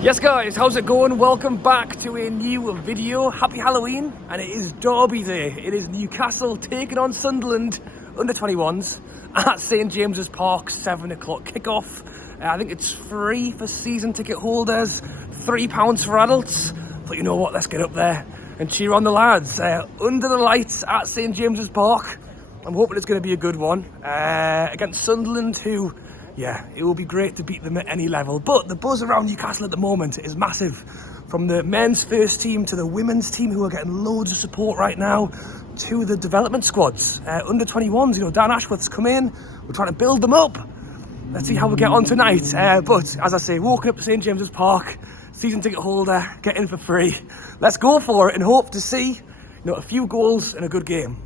Yes guys, how's it going? Welcome back to a new video. Happy Halloween, and it is Derby Day. It is Newcastle taking on Sunderland under 21s at St James's Park, 7 o'clock kickoff. I think it's free for season ticket holders, £3 for adults. But you know what, let's get up there and cheer on the lads. Under the lights at St James's Park. I'm hoping it's going to be a good one against Sunderland, who, yeah, it will be great to beat them at any level. But the buzz around Newcastle at the moment is massive. From the men's first team to the women's team, who are getting loads of support right now, to the development squads. Under 21s, you know, Dan Ashworth's come in. We're trying to build them up. Let's see how we get on tonight. But as I say, walking up to St James's Park, season ticket holder, get in for free. Let's go for it and hope to see, you know, a few goals and a good game.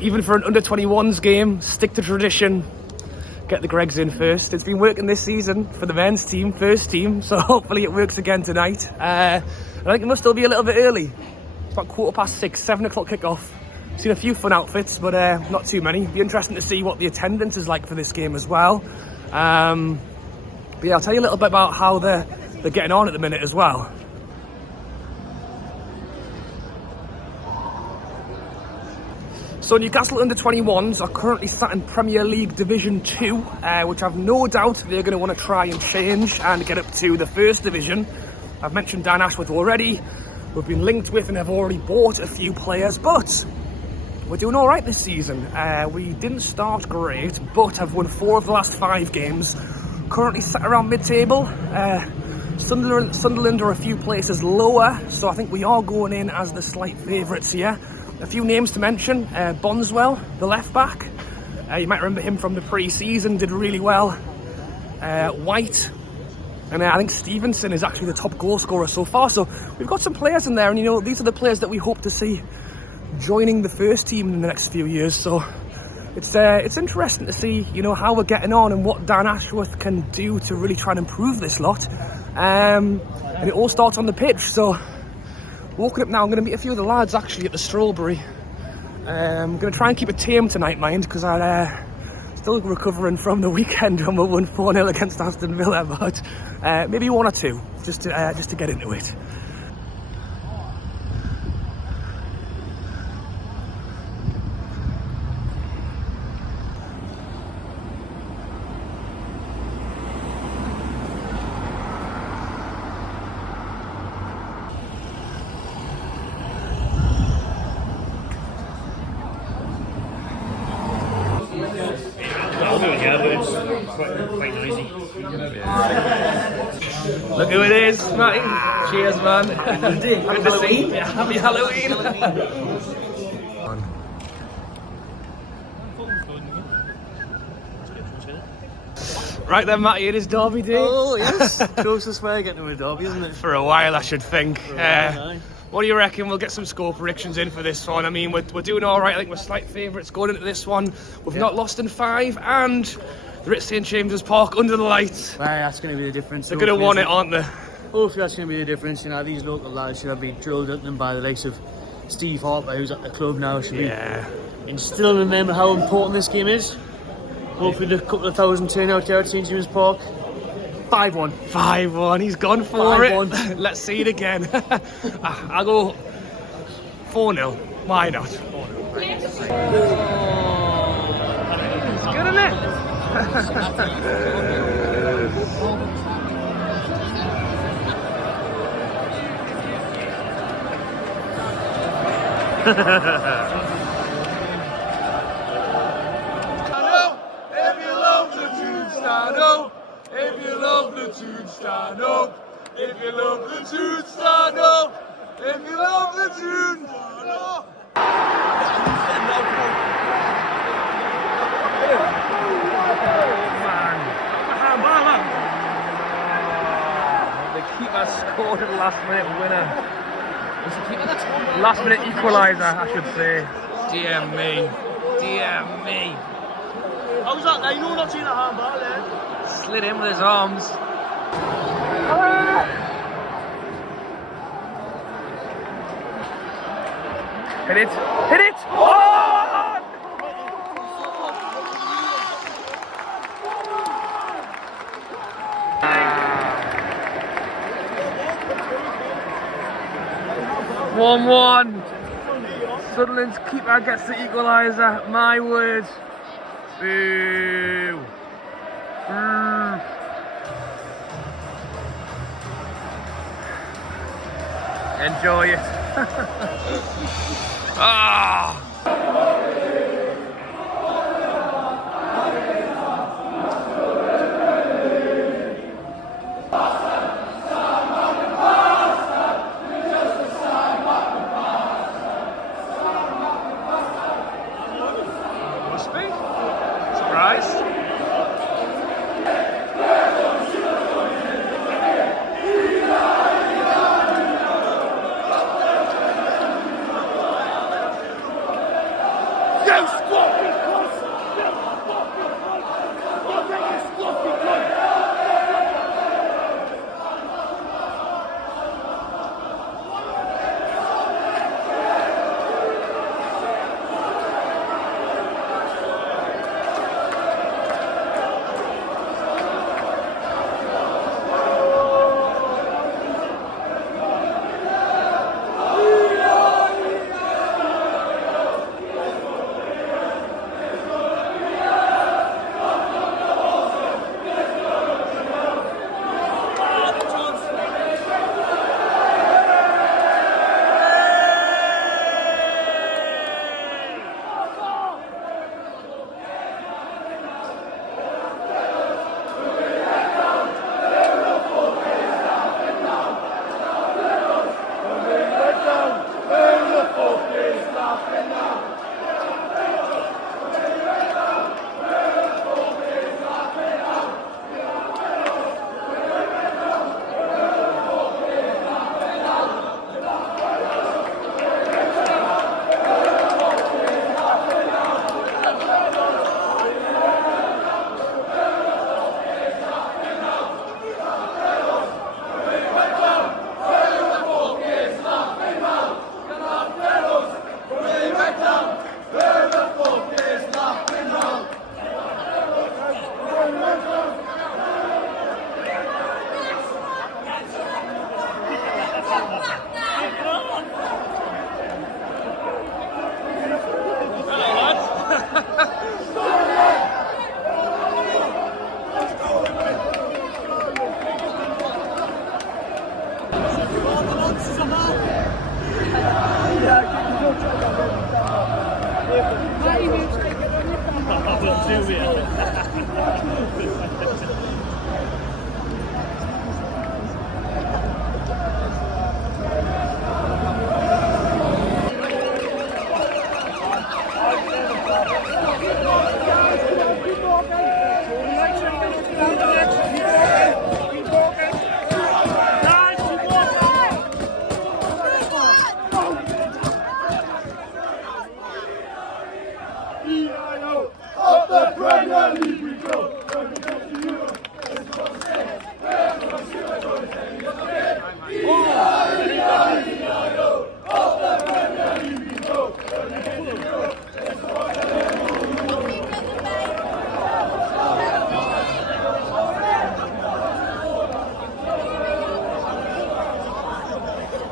Even for an under-21s game, stick to tradition, get the Gregs in first. It's been working this season for the men's team, first team, so hopefully it works again tonight. I think it must still be a little bit early. It's about 6:15, 7 o'clock kickoff. Seen a few fun outfits, but not too many. Be interesting to see what the attendance is like for this game as well. But yeah, I'll tell you a little bit about how they're getting on at the minute as well. So Newcastle under-21s are currently sat in Premier League Division 2, which I've no doubt they're going to want to try and change and get up to the first division. I've mentioned Dan Ashworth already. We've been linked with and have already bought a few players, but we're doing all right this season. We didn't start great, but have won 4 of the last 5 games. Currently sat around mid-table. Sunderland are a few places lower, so I think we are going in as the slight favourites here. A few names to mention: Bonswell, the left back. You might remember him from the pre-season, did really well. White, and I think Stevenson is actually the top goal scorer so far. So we've got some players in there, and you know, these are the players that we hope to see joining the first team in the next few years. So it's interesting to see, you know, how we're getting on and what Dan Ashworth can do to really try and improve this lot. And it all starts on the pitch. So walking up now, I'm going to meet a few of the lads actually at the Strawberry. I'm going to try and keep it tame tonight, mind, because I'm still recovering from the weekend when we won 4-0 against Aston Villa, but maybe 1 or 2 just to get into it. Quite noisy. Look who it is, Matty. Cheers, man. Good to see you. Happy Halloween. Right then, Matty, it is Derby Day. Oh, yes. Closest way of getting to a derby, isn't it? For a while, I should think. What do you reckon? We'll get some score predictions in for this one. I mean, we're doing all right. I think we're slight favourites going into this one. We've not lost in 5, and they're at St James's Park under the lights. Well, that's going to be the difference. They're going to want it, aren't they? Hopefully that's going to be the difference. You know, these local lads should have been drilled at them by the likes of Steve Harper, who's at the club now. Should be instilling in them how important this game is. Hopefully the couple of thousand turn out there at St James's Park. 5-1. 5-1, he's gone for it. Let's see it again. I'll go 4-0. Why not? 4-0. Right. It's good, isn't it? If you love the tune, stand up. If you love the tune, stand up. If you love the tune, stand up. If you love the tune, stand up. The keeper scored a last-minute winner. Last-minute equaliser, I should say. Dear me. Dear me. How's that? Now, you know not seeing a handball there. Slid in with his arms. Hit it! Hit it! Oh! 1-1. Sunderland's keeper gets the equaliser. My word. Boo. Enjoy it. Ah. Must be. Surprised.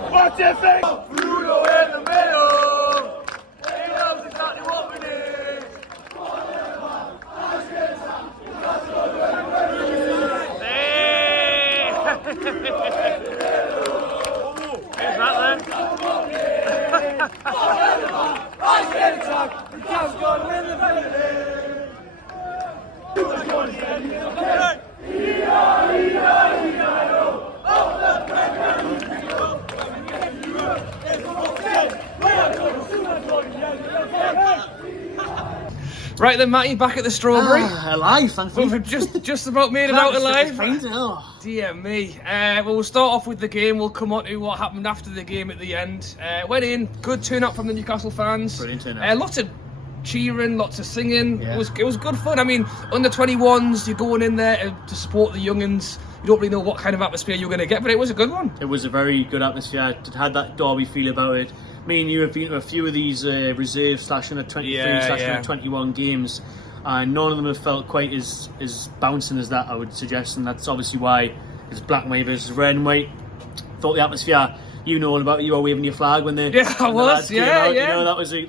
What do you think? Bruno in the middle. He knows exactly what we need. Hey! Who's that then? I get it, the cat's got to win the penalty. Right then, Matty, back at the Strawberry. Alive, thank you. We've just about made it out alive. Oh. Dear me. Well, we'll start off with the game. We'll come on to what happened after the game at the end. Went in, good turnout from the Newcastle fans. Brilliant turnout. Lots of cheering, lots of singing. Yeah. It was good fun. I mean, under 21s, you're going in there to support the young'uns. You don't really know what kind of atmosphere you're going to get, but it was a good one. It was a very good atmosphere. It had that derby feel about it. me and you have been to a few of these reserve / under 23 / under 21 games, and none of them have felt quite as bouncing as that, I would suggest, and that's obviously why it's black and white versus red and white. Thought the atmosphere, you know all about it. You were waving your flag when the I was, yeah. You know, that was a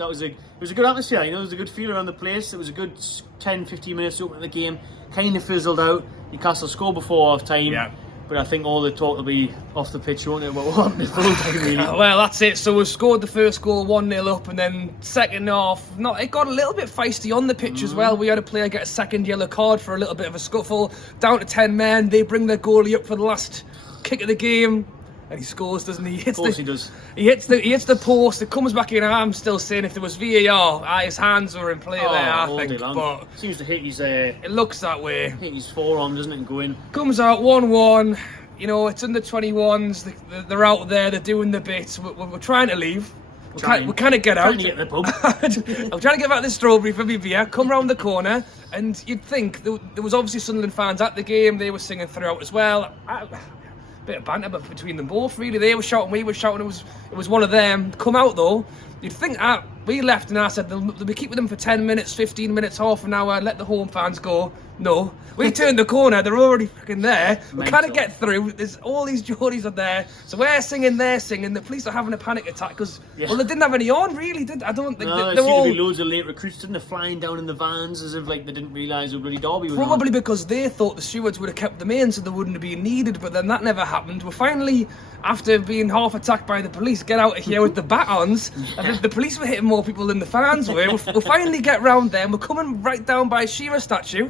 good atmosphere. You know, there was a good feel around the place. It was a good 10-15 minutes to open the game. Kind of fizzled out. Newcastle scored before half time. Yeah. But I think all the talk will be off the pitch, won't it? What happened in full time, really? Well, that's it. So we scored the first goal 1-0 up, and then second half, it got a little bit feisty on the pitch as well. We had a player get a second yellow card for a little bit of a scuffle. Down to 10 men. They bring their goalie up for the last kick of the game. And he scores, doesn't he? Of course he does. He hits the post. It comes back in. I'm still saying if there was VAR, his hands were in play there. I think, but seems to hit his. It looks that way. Hit his forearm, doesn't it? And go in. Comes out 1-1. You know, it's under 21s. They're out there. They're doing the bits. We're trying to leave. We can't get out. Trying to get in the pub. I'm trying to get back the strawberry for me beer. Come round the corner, and you'd think there was obviously Sunderland fans at the game. They were singing throughout as well. Bit of banter between them both, really. They were shouting, we were shouting. It was one of them. Come out though. You'd think we left and I said they'll be keeping them for 10 minutes, 15 minutes, half an hour. Let the home fans go. No, we turned the corner. They're already fucking there. We can't get through. There's all these Geordies are there. So we're singing, they're singing. The police are having a panic attack because well, they didn't have any on, really. I don't think there they're all. Seemed to be loads of late recruits, didn't they, flying down in the vans as if like they didn't realise who bloody Derby was Probably on. because they thought the stewards would have kept them in, so they wouldn't have been needed. But then that never happened. We're finally, after being half attacked by the police, get out of here with the batons. The police were hitting more people than the fans were. We'll finally get round there. And we're coming right down by Shearer statue.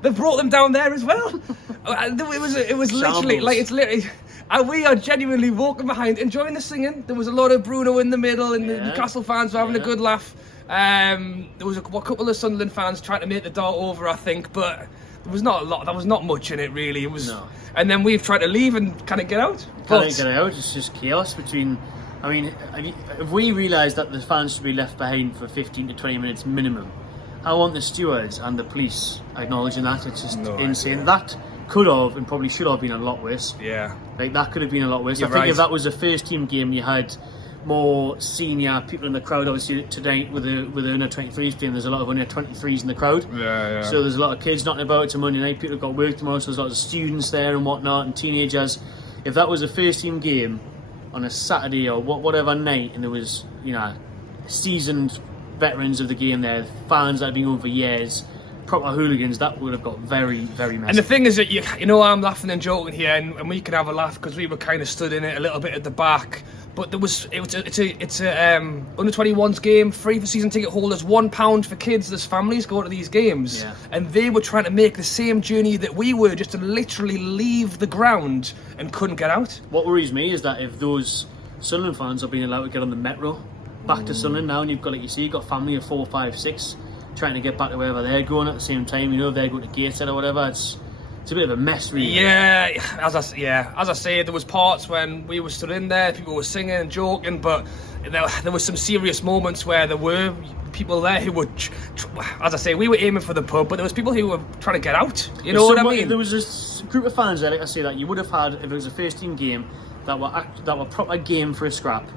They've brought them down there as well. It was literally like it's literally. And we are genuinely walking behind, enjoying the singing. There was a lot of Bruno in the middle, and the Newcastle fans were having a good laugh. There was a couple of Sunderland fans trying to make the dart over, I think, but there was not a lot. There was not much in it really. It was, and then we've tried to leave and kind of get out. Can't get out. It's just chaos between. I mean, if we realised that the fans should be left behind for 15 to 20 minutes minimum, I want the stewards and the police acknowledging that. It's just insane. Idea. That could have and probably should have been a lot worse. Yeah. Like, that could have been a lot worse. You're I think right. if that was a first team game, you had more senior people in the crowd. Obviously, tonight with the under 23s playing, there's a lot of under 23s in the crowd. Yeah. So there's a lot of kids knocking about. It's a Monday night. People have got work tomorrow, so there's a lot of students there and whatnot, and teenagers. If that was a first team game on a Saturday or whatever night, and there was, you know, seasoned veterans of the game there, fans that have been going for years, proper hooligans, that would have got very, very messy. And the thing is that you know I'm laughing and joking here, and we can have a laugh because we were kind of stood in it a little bit at the back. But it's a under 21s game, free for season ticket holders, £1 for kids. There's families go to these games, and they were trying to make the same journey that we were, just to literally leave the ground and couldn't get out. What worries me is that if those Sunderland fans are being allowed to get on the metro back to Sunderland now, and you've got, like you see, you've got family of 4, 5, 6 trying to get back to wherever they're going at the same time. You know, if they're going to Gateshead or whatever, it's a bit of a mess, really. Yeah, as I say, there was parts when we were stood in there, people were singing and joking, but there were some serious moments where there were people there who were, as I say, we were aiming for the pub, but there was people who were trying to get out. You know what I mean? There was a group of fans there, like I say, that you would have had if it was a first team game that were proper game for a scrap.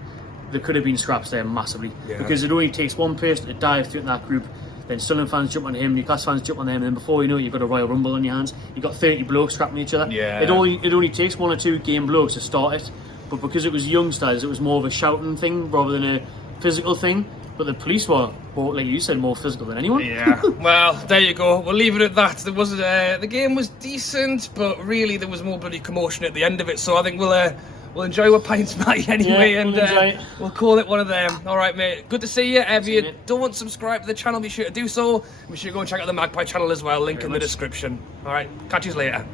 There could have been scraps there massively, because it only takes one person to dive through that group. Then Sunderland fans jump on him, Newcastle fans jump on them, and then before you know it, you've got a Royal Rumble on your hands. You've got 30 blokes scrapping each other. Yeah. It only takes 1 or 2 game blokes to start it, but because it was youngsters, it was more of a shouting thing rather than a physical thing. But the police were, like you said, more physical than anyone. Yeah. Well, there you go. We'll leave it at that. There was the game was decent, but really there was more bloody commotion at the end of it. So I think we'll enjoy our pints, Matty, anyway, and we'll call it one of them. All right, mate. Good to see you. If you don't subscribe to the channel, be sure to do so. Be sure to go and check out the Magpie channel as well. Link in the description. All right. Catch you later.